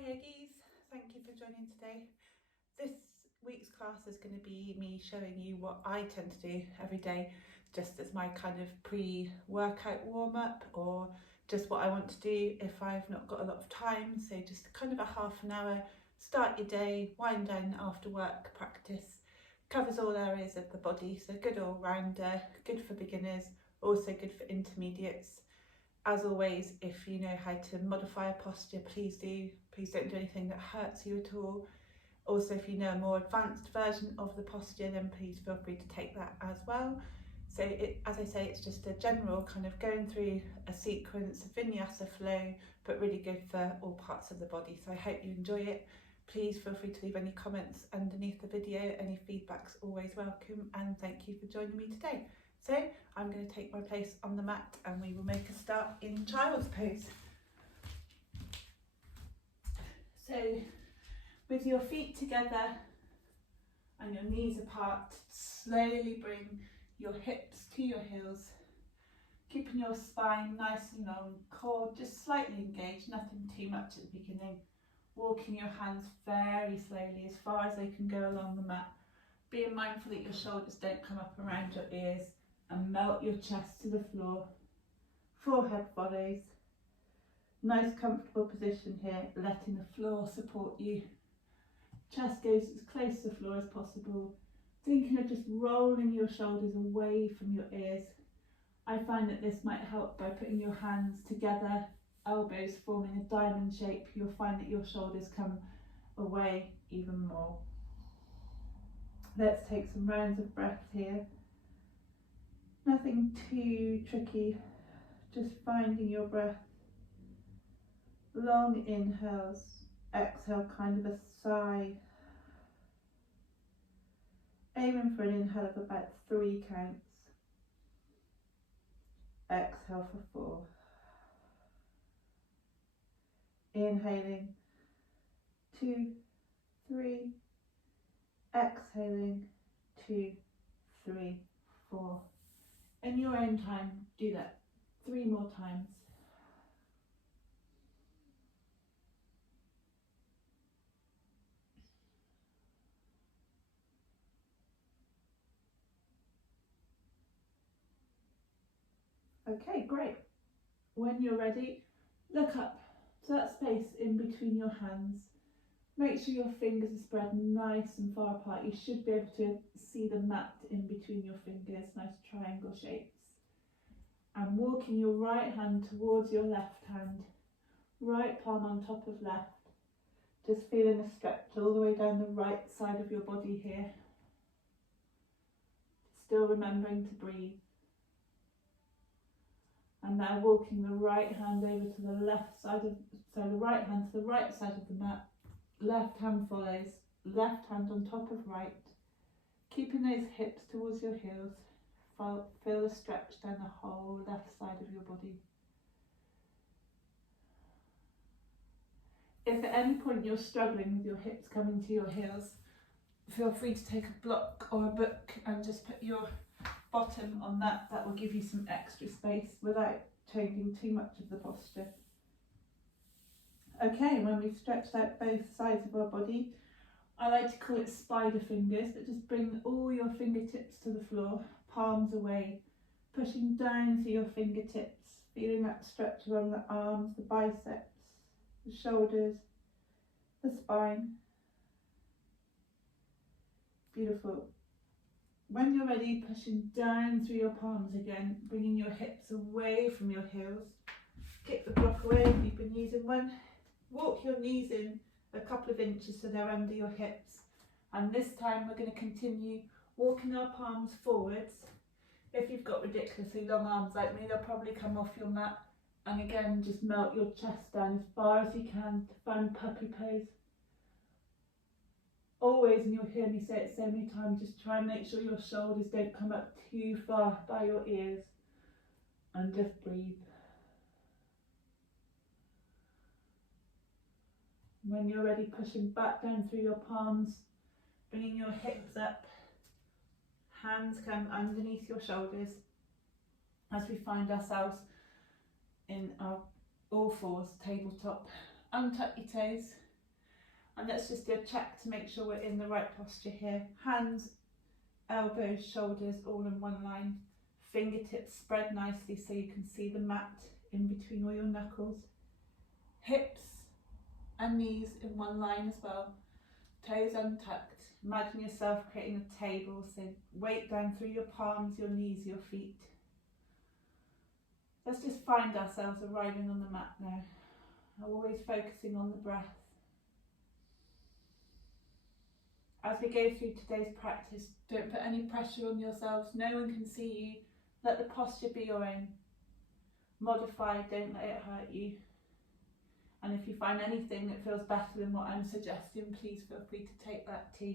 yogis, thank you for joining today. This week's class is going to be me showing you what I tend to do every day, just as my kind of pre-workout warm-up, or just what I want to do if I've not got a lot of time. So just kind of a half an hour, start your day, wind down after work practice. Covers all areas of the body, so good all-rounder, good for beginners, also good for intermediates. As always, if you know how to modify a posture, please do. Please don't do anything that hurts you at all. Also, if you know a more advanced version of the posture, then please feel free to take that as well. So as I say, it's just a general kind of going through a sequence, a vinyasa flow, but really good for all parts of the body. So I hope you enjoy it. Please feel free to leave any comments underneath the video. Any feedback's always welcome, and thank you for joining me today. So I'm going to take my place on the mat and we will make a start in child's pose. So with your feet together and your knees apart, slowly bring your hips to your heels, keeping your spine nice and long, core just slightly engaged, nothing too much at the beginning. Walking your hands very slowly as far as they can go along the mat, being mindful that your shoulders don't come up around your ears, and melt your chest to the floor. Forehead follows. Nice comfortable position here, letting the floor support you. Chest goes as close to the floor as possible. Thinking of just rolling your shoulders away from your ears. I find that this might help by putting your hands together, elbows forming a diamond shape. You'll find that your shoulders come away even more. Let's take some rounds of breath here. Nothing too tricky, just finding your breath. Long inhales, exhale, kind of a sigh. Aiming for an inhale of about 3 counts. Exhale for 4. Inhaling, 2, 3. Exhaling, 2, 3, 4. In your own time, do that 3 more times. Okay, great. When you're ready, look up to that space in between your hands. Make sure your fingers are spread nice and far apart. You should be able to see the mat in between your fingers, nice triangle shapes. And walking your right hand towards your left hand, right palm on top of left. Just feeling a stretch all the way down the right side of your body here. Still remembering to breathe. And now walking the right hand over to the left side of, so the right hand to the right side of the mat. Left hand follows, left hand on top of right. Keeping those hips towards your heels. Feel the stretch down the whole left side of your body. If at any point you're struggling with your hips coming to your heels, feel free to take a block or a book and just put your bottom on that. That will give you some extra space without changing too much of the posture. Okay, when we've stretched out both sides of our body, I like to call it spider fingers, but just bring all your fingertips to the floor, palms away, pushing down to your fingertips, feeling that stretch along the arms, the biceps, the shoulders, the spine. Beautiful. When you're ready, pushing down through your palms again, bringing your hips away from your heels. Kick the block away if you've been using one. Walk your knees in a couple of inches so they're under your hips. And this time we're going to continue walking our palms forwards. If you've got ridiculously long arms like me, they'll probably come off your mat. And again, just melt your chest down as far as you can to find puppy pose. Always, and you'll hear me say it so many times, just try and make sure your shoulders don't come up too far by your ears. And just breathe. When you're ready, pushing back down through your palms, bringing your hips up, hands come underneath your shoulders as we find ourselves in our all fours, tabletop. Untuck your toes, And let's just do a check to make sure we're in the right posture here. Hands, elbows, shoulders all in one line. Fingertips spread nicely so you can see the mat in between all your knuckles. Hips and knees in one line as well. Toes untucked. Imagine yourself creating a table, so weight down through your palms, your knees, your feet. Let's just find ourselves arriving on the mat now. Always focusing on the breath. As we go through today's practice, don't put any pressure on yourselves. No one can see you. Let the posture be your own. Modify, don't let it hurt you. And if you find anything that feels better than what I'm suggesting, please feel free to take that too.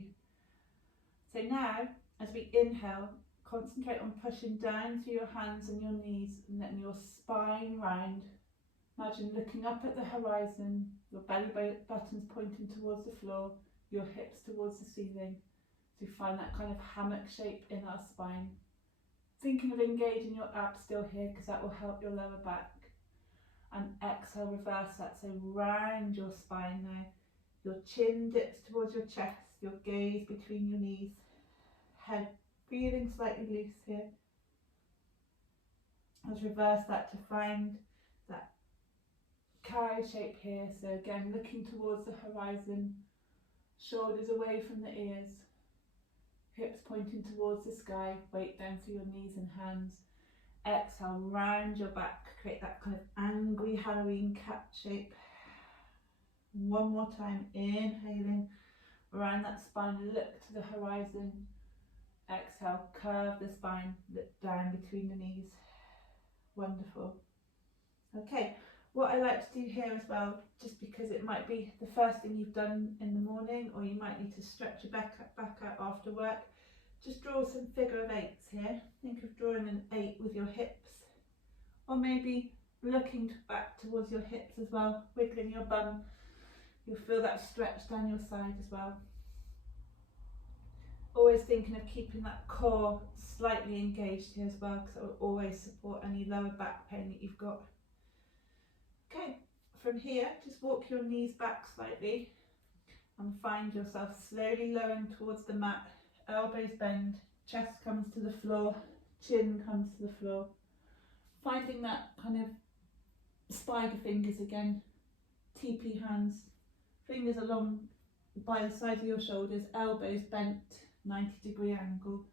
So now, as we inhale, concentrate on pushing down through your hands and your knees and letting your spine round. Imagine looking up at the horizon, your belly buttons pointing towards the floor, your hips towards the ceiling. So find that kind of hammock shape in our spine. Thinking of engaging your abs still here because that will help your lower back. And exhale, reverse that, so round your spine now. Your chin dips towards your chest, your gaze between your knees. Head feeling slightly loose here. Let's reverse that to find that cow shape here. So again, looking towards the horizon, shoulders away from the ears, hips pointing towards the sky, weight down through your knees and hands. Exhale, round your back, create that kind of angry Halloween cat shape. One more time, inhaling, around that spine, look to the horizon. Exhale, curve the spine, look down between the knees. Wonderful. Okay, what I like to do here as well, just because it might be the first thing you've done in the morning, or you might need to stretch your back out after work, just draw some figure of eights here. Think of drawing an 8 with your hips, or maybe looking back towards your hips as well, wiggling your bum. You'll feel that stretch down your side as well. Always thinking of keeping that core slightly engaged here as well, because it will always support any lower back pain that you've got. Okay, from here, just walk your knees back slightly and find yourself slowly lowering towards the mat. Elbows bend, chest comes to the floor, chin comes to the floor. Finding that kind of spider fingers again, TP hands, fingers along by the side of your shoulders, elbows bent, 90-degree angle.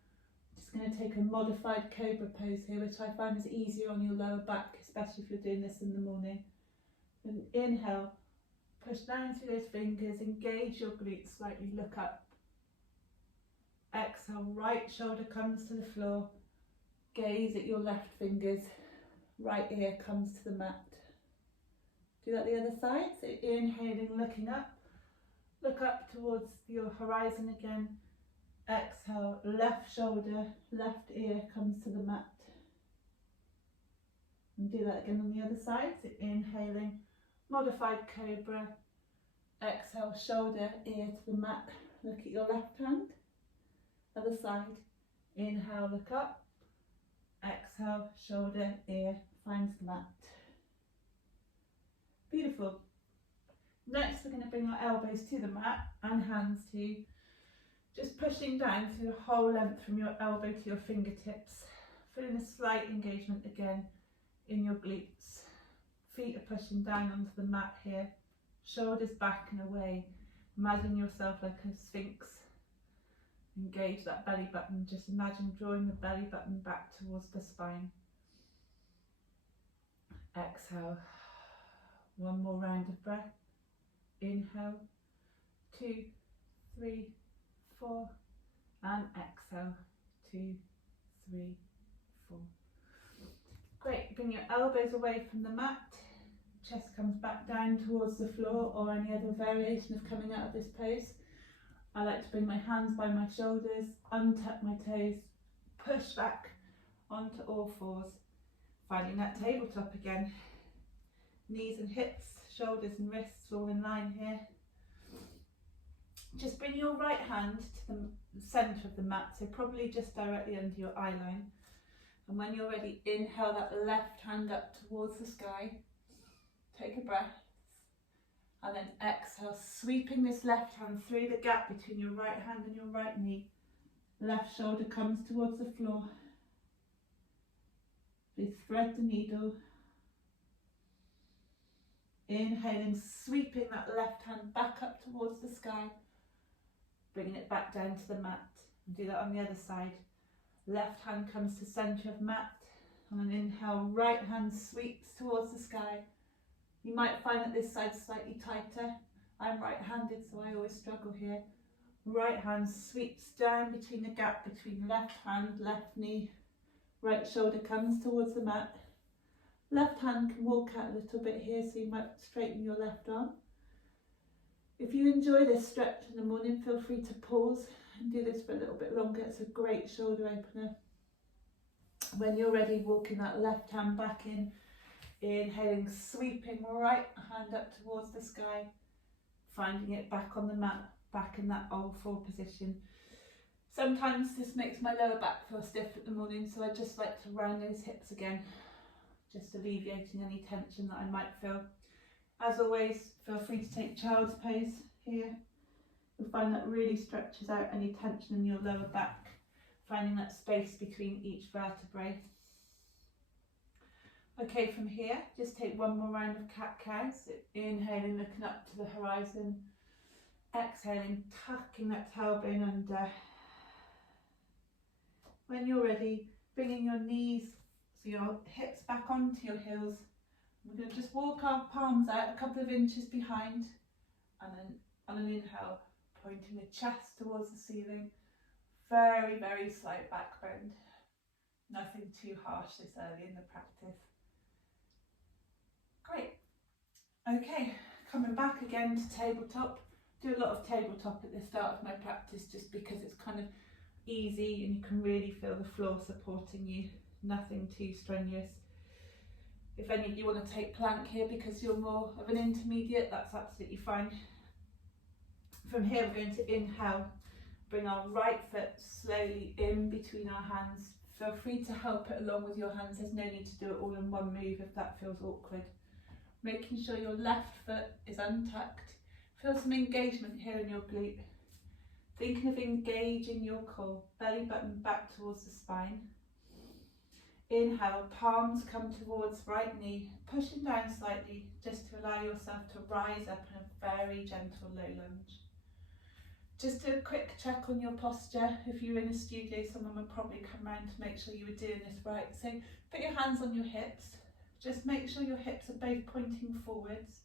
Just going to take a modified cobra pose here, which I find is easier on your lower back, especially if you're doing this in the morning. Then inhale, push down through those fingers, engage your glutes slightly, look up. Exhale, right shoulder comes to the floor, gaze at your left fingers, right ear comes to the mat. Do that the other side, so inhaling, looking up, look up towards your horizon again. Exhale, left shoulder, left ear comes to the mat. And do that again on the other side, so inhaling, modified cobra. Exhale, shoulder, ear to the mat, look at your left hand. Other side, inhale, look up, exhale, shoulder, ear, finds the mat. Beautiful. Next, we're going to bring our elbows to the mat and hands too. Just pushing down through the whole length from your elbow to your fingertips. Feeling a slight engagement again in your glutes. Feet are pushing down onto the mat here. Shoulders back and away. Imagine yourself like a sphinx. Engage that belly button. Just imagine drawing the belly button back towards the spine. Exhale. One more round of breath. Inhale. 2, 3, 4. And exhale. 2, 3, 4. Great. Bring your elbows away from the mat. Chest comes back down towards the floor, or any other variation of coming out of this pose. I like to bring my hands by my shoulders, untuck my toes, push back onto all fours, finding that tabletop again. Knees and hips, shoulders and wrists all in line here. Just bring your right hand to the centre of the mat, so probably just directly under your eye line. And when you're ready, inhale that left hand up towards the sky. Take a breath. And then exhale, sweeping this left hand through the gap between your right hand and your right knee. Left shoulder comes towards the floor. Please thread the needle. Inhaling, sweeping that left hand back up towards the sky. Bringing it back down to the mat. And do that on the other side. Left hand comes to centre of mat. On an inhale, right hand sweeps towards the sky. You might find that this side's slightly tighter. I'm right-handed, so I always struggle here. Right hand sweeps down between the gap between left hand, left knee. Right shoulder comes towards the mat. Left hand can walk out a little bit here, so you might straighten your left arm. If you enjoy this stretch in the morning, feel free to pause and do this for a little bit longer. It's a great shoulder opener. When you're ready, walking that left hand back in. Inhaling, sweeping right hand up towards the sky. Finding it back on the mat, back in that old four position. Sometimes this makes my lower back feel stiff at the morning, so I just like to round those hips again, just alleviating any tension that I might feel. As always, feel free to take child's pose here. You'll find that really stretches out any tension in your lower back, finding that space between each vertebrae. Okay, from here, just take one more round of cat-cow. So inhaling, looking up to the horizon. Exhaling, tucking that tailbone under. When you're ready, bringing your knees, so your hips back onto your heels. We're going to just walk our palms out a couple of inches behind. And then on an inhale, pointing the chest towards the ceiling. Very, very slight back bend. Nothing too harsh this early in the practice. Great. Okay, coming back again to tabletop. Do a lot of tabletop at the start of my practice just because it's kind of easy and you can really feel the floor supporting you. Nothing too strenuous. If any of you want to take plank here because you're more of an intermediate, that's absolutely fine. From here we're going to inhale, bring our right foot slowly in between our hands. Feel free to help it along with your hands. There's no need to do it all in one move if that feels awkward. Making sure your left foot is untucked. Feel some engagement here in your glute. Thinking of engaging your core, belly button back towards the spine. Inhale, palms come towards right knee, pushing down slightly just to allow yourself to rise up in a very gentle low lunge. Just do a quick check on your posture. If you were in a studio, someone would probably come round to make sure you were doing this right. So put your hands on your hips. Just make sure your hips are both pointing forwards.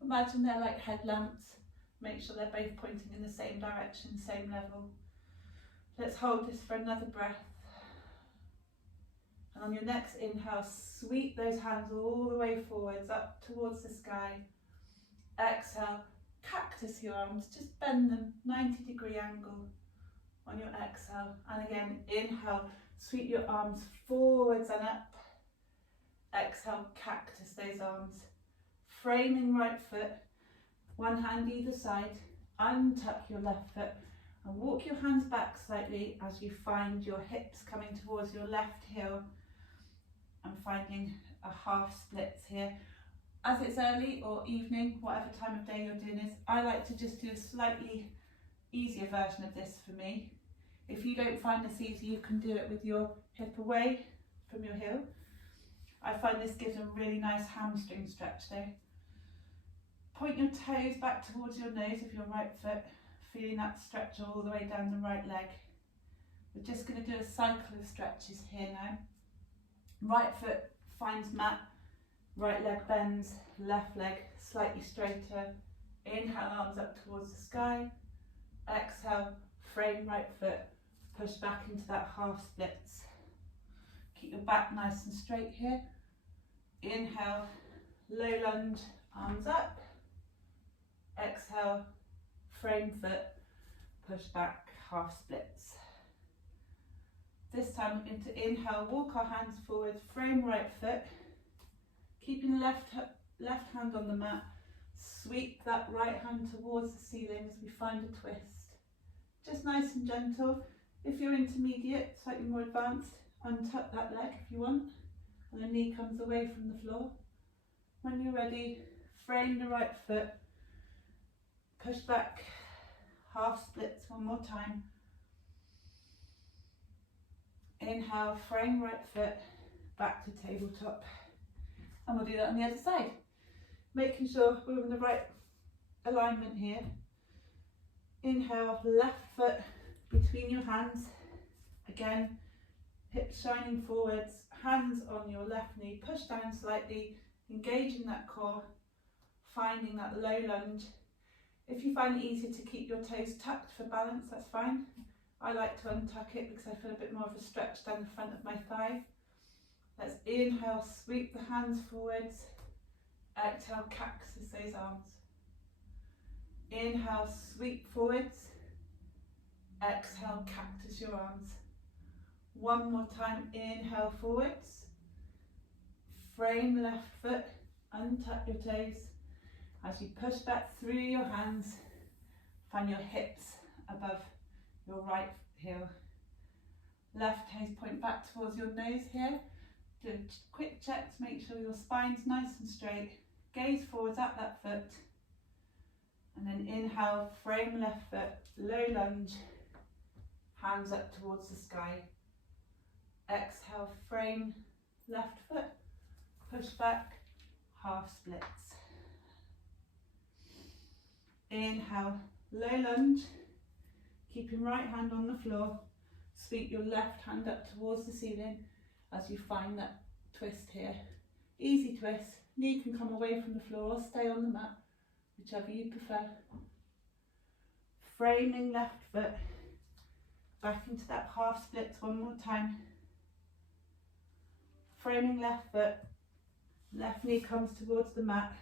Imagine they're like headlamps. Make sure they're both pointing in the same direction, same level. Let's hold this for another breath. And on your next inhale, sweep those hands all the way forwards, up towards the sky. Exhale, cactus your arms, just bend them, 90-degree angle on your exhale. And again, inhale, sweep your arms forwards and up. Exhale, cactus those arms. Framing right foot, one hand either side, untuck your left foot and walk your hands back slightly as you find your hips coming towards your left heel and finding a half splits here. As it's early or evening, whatever time of day you're doing this, I like to just do a slightly easier version of this for me. If you don't find this easy, you can do it with your hip away from your heel. I find this gives a really nice hamstring stretch though. Point your toes back towards your nose of your right foot, feeling that stretch all the way down the right leg. We're just going to do a cycle of stretches here now. Right foot finds mat, right leg bends, left leg slightly straighter. Inhale, arms up towards the sky. Exhale, frame right foot, push back into that half splits. Keep your back nice and straight here. Inhale, low lunge, arms up. Exhale, frame foot, push back, half splits. This time we're going to inhale, walk our hands forward, frame right foot, keeping left hand on the mat, sweep that right hand towards the ceiling as we find a twist. Just nice and gentle. If you're intermediate, slightly more advanced, untuck that leg if you want, and the knee comes away from the floor. When you're ready, frame the right foot, push back, half splits one more time. Inhale, frame right foot back to tabletop. And we'll do that on the other side. Making sure we're in the right alignment here. Inhale, left foot between your hands. Again, hips shining forwards, hands on your left knee, push down slightly, engaging that core, finding that low lunge. If you find it easier to keep your toes tucked for balance, that's fine. I like to untuck it because I feel a bit more of a stretch down the front of my thigh. Let's inhale, sweep the hands forwards. Exhale, cactus those arms. Inhale, sweep forwards. Exhale, cactus your arms. One more time, inhale forwards. Frame left foot, untuck your toes. As you push back through your hands, find your hips above your right heel. Left toes point back towards your nose here. Do a quick check to make sure your spine's nice and straight. Gaze forwards at that foot. And then inhale, frame left foot, low lunge, hands up towards the sky. Exhale, frame left foot, push back, half splits. Inhale, low lunge, keeping right hand on the floor. Sweep your left hand up towards the ceiling as you find that twist here. Easy twist, knee can come away from the floor or stay on the mat, whichever you prefer. Framing left foot, back into that half splits one more time. Framing left foot, left knee comes towards the mat.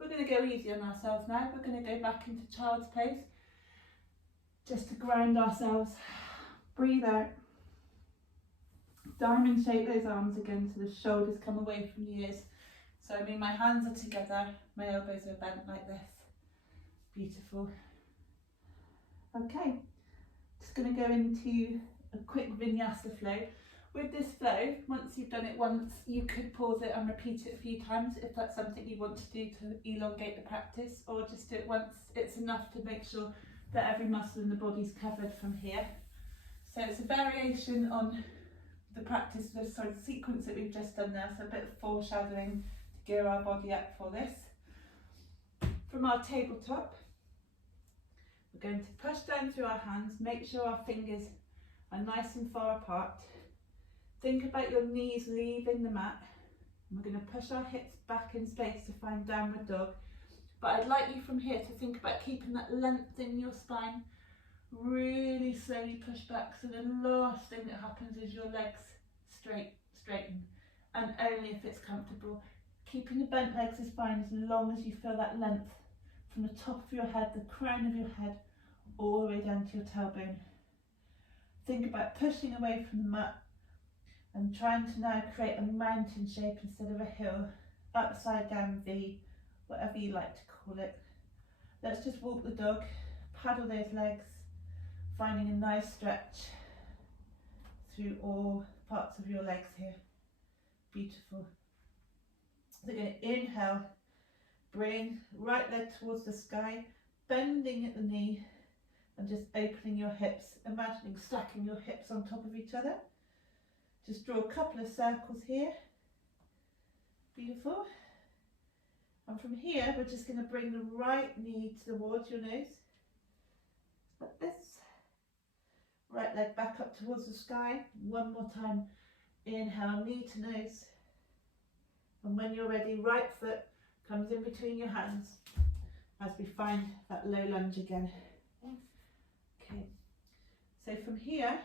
We're going to go easy on ourselves now. We're going to go back into child's pose, just to ground ourselves. Breathe out. Diamond shape those arms again so the shoulders come away from the ears. So I mean my hands are together, my elbows are bent like this. Beautiful. Okay, just going to go into a quick vinyasa flow. With this flow, once you've done it once, you could pause it and repeat it a few times if that's something you want to do to elongate the practice, or just do it once. It's enough to make sure that every muscle in the body's covered from here. So it's a variation on the practice, the sort of sequence that we've just done there, so a bit of foreshadowing to gear our body up for this. From our tabletop, we're going to push down through our hands, make sure our fingers are nice and far apart. Think about your knees leaving the mat. And we're going to push our hips back in space to find downward dog. But I'd like you from here to think about keeping that length in your spine. Really slowly push back, so the last thing that happens is your legs straighten, and only if it's comfortable. Keeping the bent legs is fine as long as you feel that length from the top of your head, the crown of your head, all the way down to your tailbone. Think about pushing away from the mat and trying to now create a mountain shape instead of a hill, upside down V, whatever you like to call it. Let's just walk the dog, paddle those legs, finding a nice stretch through all parts of your legs here. Beautiful. So we're going to inhale, bring right leg towards the sky, bending at the knee and just opening your hips, imagining stacking your hips on top of each other. Just draw a couple of circles here. Beautiful. And from here, we're just going to bring the right knee towards your nose, like this. Right leg back up towards the sky. One more time. Inhale, knee to nose. And when you're ready, right foot comes in between your hands as we find that low lunge again. Okay. So from here,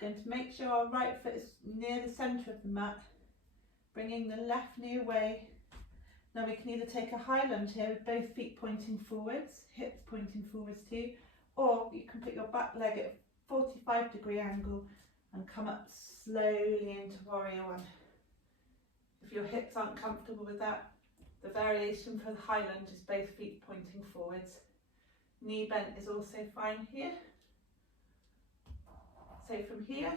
going to make sure our right foot is near the centre of the mat, bringing the left knee away. Now we can either take a high lunge here with both feet pointing forwards, hips pointing forwards too, or you can put your back leg at a 45-degree angle and come up slowly into warrior one. If your hips aren't comfortable with that, the variation for the high lunge is both feet pointing forwards. Knee bent is also fine here. So from here,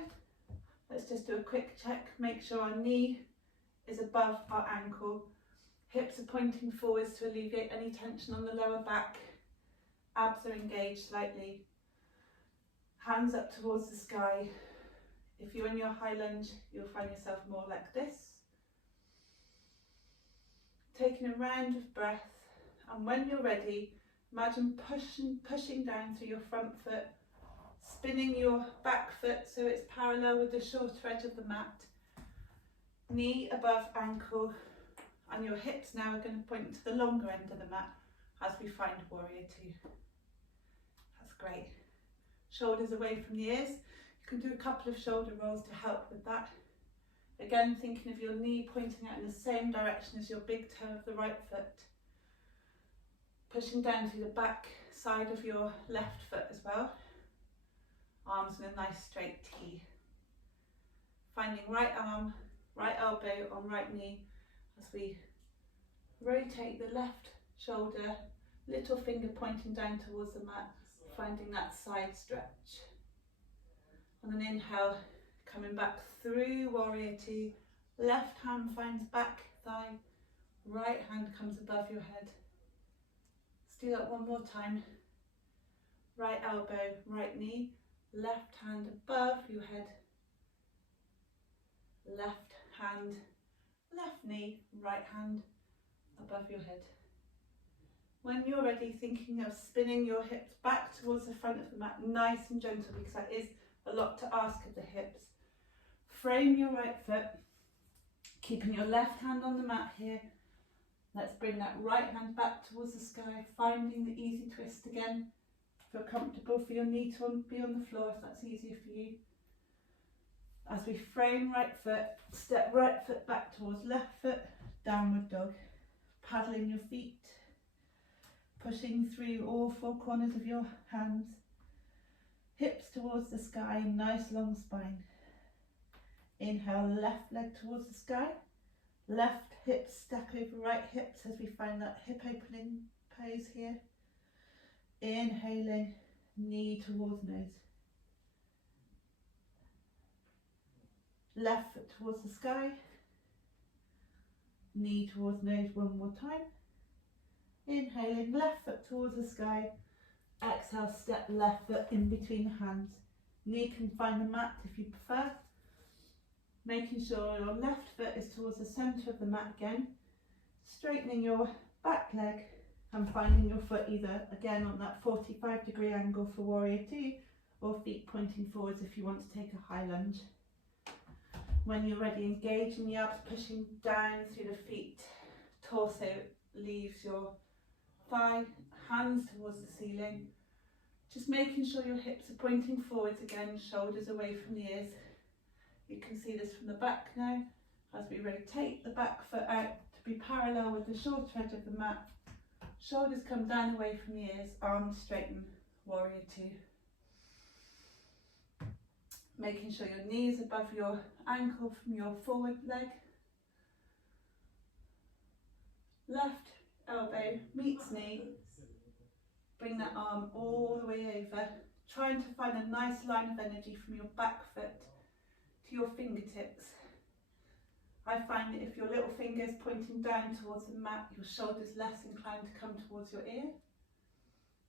let's just do a quick check, make sure our knee is above our ankle, hips are pointing forwards to alleviate any tension on the lower back, abs are engaged slightly, hands up towards the sky. If you're in your high lunge, you'll find yourself more like this. Taking a round of breath, and when you're ready, imagine pushing down through your front foot, spinning your back foot so it's parallel with the short edge of the mat, knee above ankle, and your hips now are going to point to the longer end of the mat as we find warrior two. That's great. Shoulders away from the ears. You can do a couple of shoulder rolls to help with that. Again, thinking of your knee pointing out in the same direction as your big toe of the right foot. Pushing down through the back side of your left foot as well. Arms in a nice straight T. Finding right arm, right elbow on right knee as we rotate the left shoulder, little finger pointing down towards the mat, finding that side stretch. And then inhale, coming back through warrior two, left hand finds back thigh, right hand comes above your head. Let's do that one more time. Right elbow, right knee, left hand above your head, left hand, left knee, right hand above your head. When you're ready, thinking of spinning your hips back towards the front of the mat, nice and gentle, because that is a lot to ask of the hips. Frame your right foot, keeping your left hand on the mat here. Let's bring that right hand back towards the sky, finding the easy twist again. Feel comfortable for your knee to be on the floor if that's easier for you. As we frame right foot, step right foot back towards left foot, downward dog. Paddling your feet, pushing through all four corners of your hands. Hips towards the sky, nice long spine. Inhale, left leg towards the sky. Left hip stack over right hips as we find that hip opening pose here. Inhaling, knee towards nose. Left foot towards the sky. Knee towards nose one more time. Inhaling, left foot towards the sky. Exhale, step left foot in between the hands. Knee can find the mat if you prefer. Making sure your left foot is towards the centre of the mat again. Straightening your back leg and finding your foot either again on that 45-degree angle for warrior two, or feet pointing forwards if you want to take a high lunge. When you're ready, engaging the abs, pushing down through the feet. Torso leaves your thigh, hands towards the ceiling. Just making sure your hips are pointing forwards again, shoulders away from the ears. You can see this from the back now, as we rotate the back foot out to be parallel with the short edge of the mat. Shoulders come down away from the ears, arms straighten, warrior two. Making sure your knee is above your ankle from your forward leg. Left elbow meets knee. Bring that arm all the way over, trying to find a nice line of energy from your back foot to your fingertips. I find that if your little finger's pointing down towards the mat, your shoulder's less inclined to come towards your ear.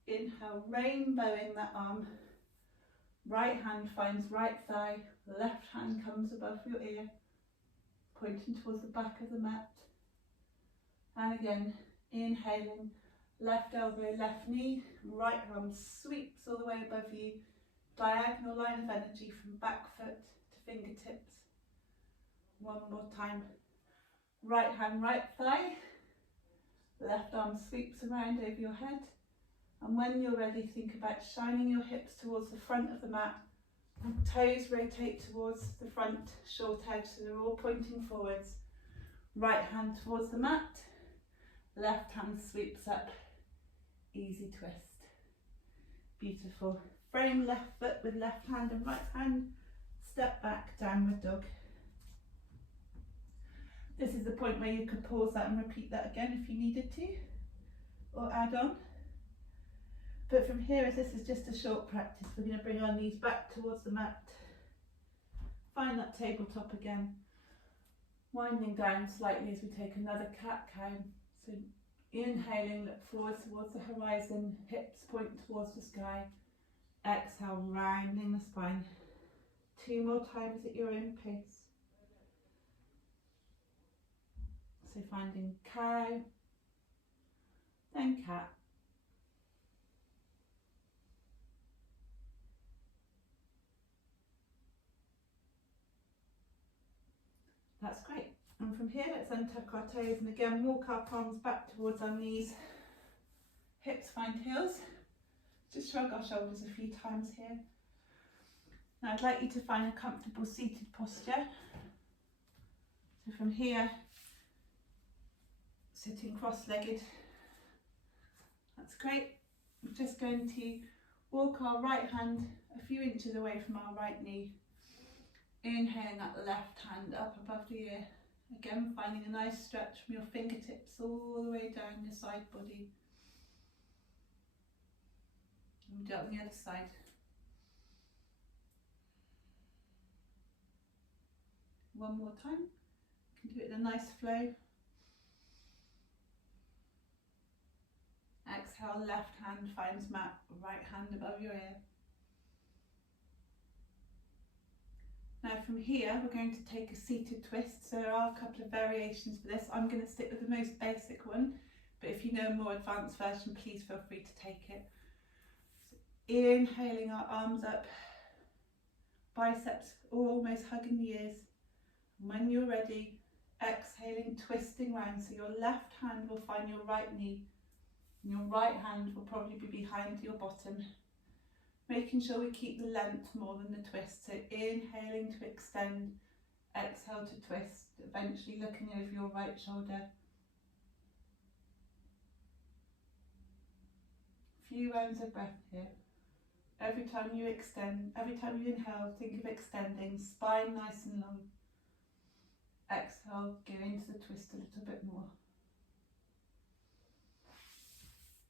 Inhale, rainbowing that arm. Right hand finds right thigh, left hand comes above your ear, pointing towards the back of the mat. And again, inhaling, left elbow, left knee, right arm sweeps all the way above you, diagonal line of energy from back foot to fingertips. One more time. Right hand, right thigh, left arm sweeps around over your head. And when you're ready, think about shining your hips towards the front of the mat. And toes rotate towards the front, short edge, so they're all pointing forwards. Right hand towards the mat, left hand sweeps up, easy twist. Beautiful. Frame left foot with left hand and right hand, step back, downward dog. This is the point where you could pause that and repeat that again if you needed to, or add on. But from here, as this is just a short practice, we're going to bring our knees back towards the mat. Find that tabletop again. Winding down slightly as we take another cat-cow. So Inhaling, look forward towards the horizon, hips point towards the sky. Exhale, rounding the spine. 2 more times at your own pace. So finding cow, then cat. That's great. And from here, let's untuck our toes and again walk our palms back towards our knees. Hips find heels. Just shrug our shoulders a few times here. Now I'd like you to find a comfortable seated posture. So from here, sitting cross-legged. That's great. We're just going to walk our right hand a few inches away from our right knee. Inhaling that left hand up above the ear. Again, finding a nice stretch from your fingertips all the way down your side body. And do it on the other side. One more time. You can do it in a nice flow. Exhale, left hand finds mat, right hand above your ear. Now from here, we're going to take a seated twist. So there are a couple of variations for this. I'm going to stick with the most basic one, but if you know a more advanced version, please feel free to take it. So inhaling our arms up, biceps almost hugging the ears. When you're ready, exhaling, twisting round. So your left hand will find your right knee, and your right hand will probably be behind your bottom. Making sure we keep the length more than the twist. So inhaling to extend, exhale to twist, eventually looking over your right shoulder. Few rounds of breath here. Every time you extend, every time you inhale, think of extending, spine nice and long. Exhale, go into the twist a little bit more.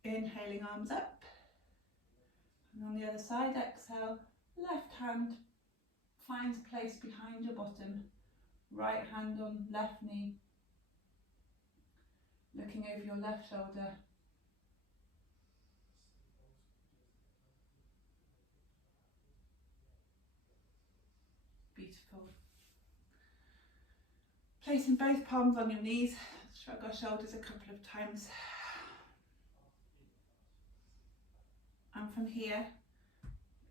Inhaling, arms up. And on the other side, exhale, left hand finds place behind your bottom, right hand on left knee, looking over your left shoulder. Beautiful. Placing both palms on your knees, shrug our shoulders a couple of times. And from here,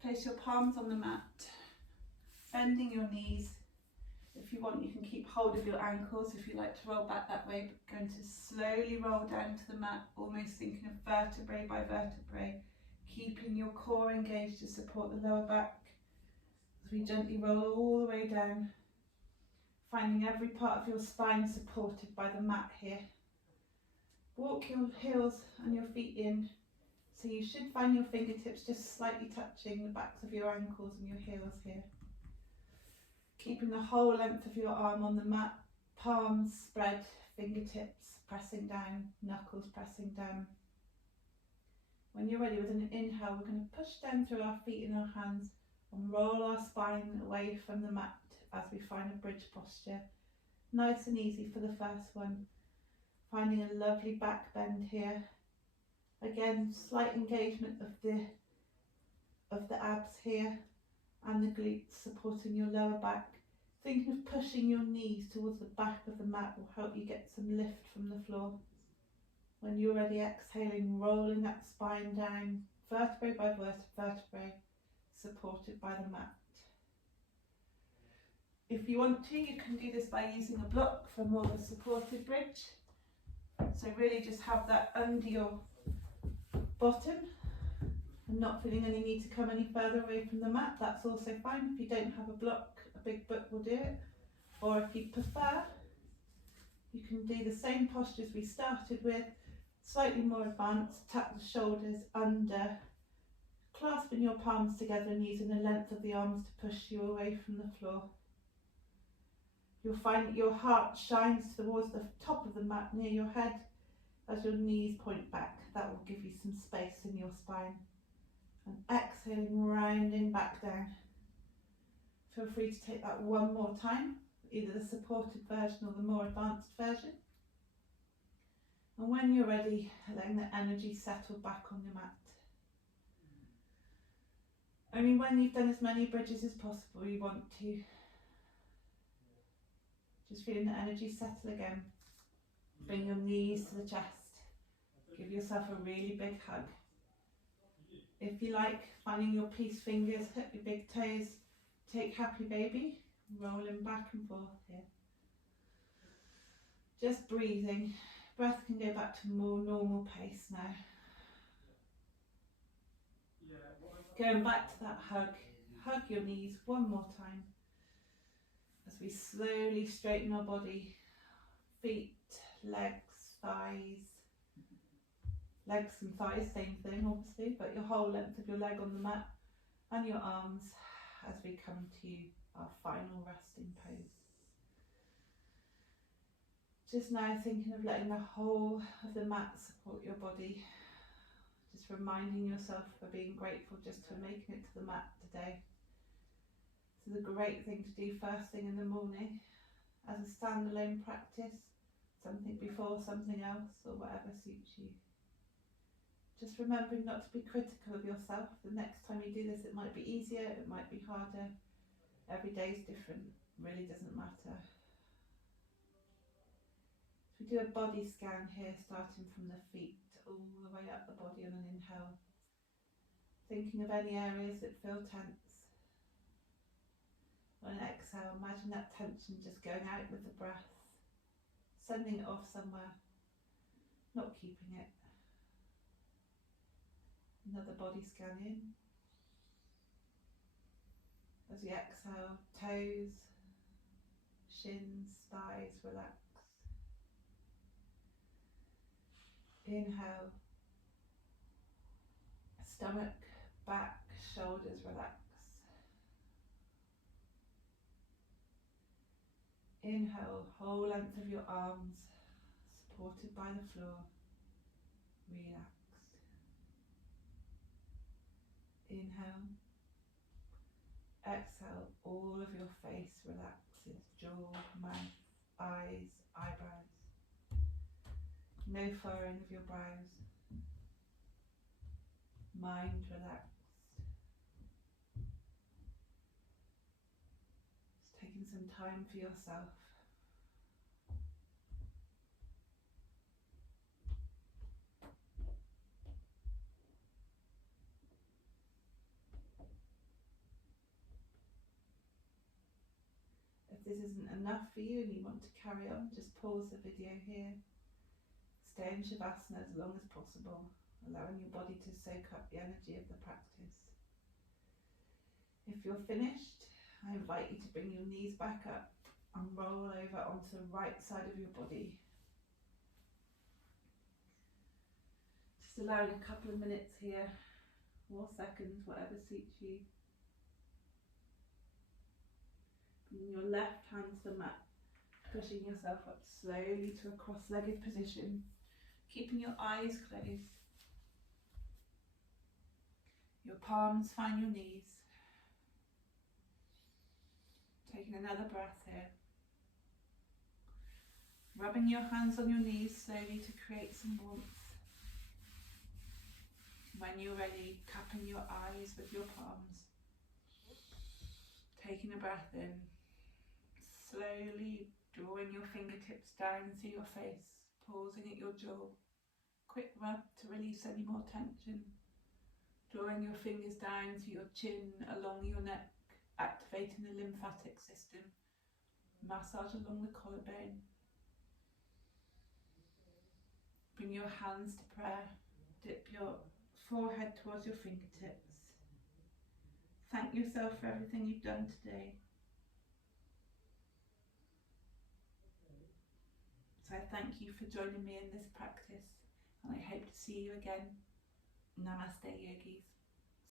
place your palms on the mat, bending your knees. If you want, you can keep hold of your ankles if you like to roll back that way, but going to slowly roll down to the mat, almost thinking of vertebrae by vertebrae, keeping your core engaged to support the lower back. As we gently roll all the way down, finding every part of your spine supported by the mat here. Walk your heels and your feet in. So you should find your fingertips just slightly touching the backs of your ankles and your heels here. Keeping the whole length of your arm on the mat, palms spread, fingertips pressing down, knuckles pressing down. When you're ready with an inhale, we're going to push down through our feet and our hands and roll our spine away from the mat as we find a bridge posture. Nice and easy for the first one. Finding a lovely back bend here. Again, slight engagement of the abs here and the glutes supporting your lower back. Thinking of pushing your knees towards the back of the mat will help you get some lift from the floor. When you're ready, exhaling, rolling that spine down, vertebrae by vertebrae, supported by the mat. If you want to, you can do this by using a block for more of a supported bridge. So really just have that under your bottom and not feeling any need to come any further away from the mat. That's also fine. If you don't have a block, a big book will do it. Or if you prefer, you can do the same postures we started with, slightly more advanced. Tap the shoulders under, clasping your palms together and using the length of the arms to push you away from the floor. You'll find that your heart shines towards the top of the mat near your head as your knees point back. That will give you some space in your spine. And exhaling, rounding back down. Feel free to take that one more time, either the supported version or the more advanced version. And when you're ready, letting the energy settle back on the mat. Only when you've done as many bridges as possible you want to. Just feeling the energy settle again. Bring your knees to the chest. Give yourself a really big hug. If you like, finding your peace fingers, hit your big toes. Take happy baby, rolling back and forth here. Just breathing. Breath can go back to more normal pace now. Going back to that hug. Hug your knees one more time. As we slowly straighten our body. Feet, legs, thighs. Legs and thighs, same thing obviously, but your whole length of your leg on the mat. And your arms as we come to our final resting pose. Just now thinking of letting the whole of the mat support your body. Just reminding yourself of being grateful just for making it to the mat today. This is a great thing to do first thing in the morning as a standalone practice, something before something else or whatever suits you. Just remembering not to be critical of yourself. The next time you do this it might be easier, it might be harder. Every day is different, really doesn't matter. We do a body scan here, starting from the feet all the way up the body on an inhale. Thinking of any areas that feel tense. On an exhale, imagine that tension just going out with the breath, sending it off somewhere, not keeping it. Another body scan in. As we exhale, toes, shins, thighs relax. Inhale, stomach, back, shoulders relax. Inhale, whole length of your arms supported by the floor, relaxed. Inhale, exhale, all of your face relaxes, jaw, mouth, eyes, eyebrows. No furrowing of your brows. Mind relaxed. Just taking some time for yourself. If this isn't enough for you and you want to carry on, just pause the video here. Stay in Shavasana as long as possible, allowing your body to soak up the energy of the practice. If you're finished, I invite you to bring your knees back up and roll over onto the right side of your body. Just allowing a couple of minutes here, or seconds, whatever suits you. Bring your left hand to the mat, pushing yourself up slowly to a cross-legged position. Keeping your eyes closed. Your palms find your knees. Taking another breath here. Rubbing your hands on your knees slowly to create some warmth. When you're ready, cupping your eyes with your palms. Taking a breath in. Slowly drawing your fingertips down to your face. Pausing at your jaw. Quick rub to release any more tension. Drawing your fingers down to your chin, along your neck, activating the lymphatic system. Massage along the collarbone. Bring your hands to prayer. Dip your forehead towards your fingertips. Thank yourself for everything you've done today. So I thank you for joining me in this practice, and I hope to see you again. Namaste, yogis.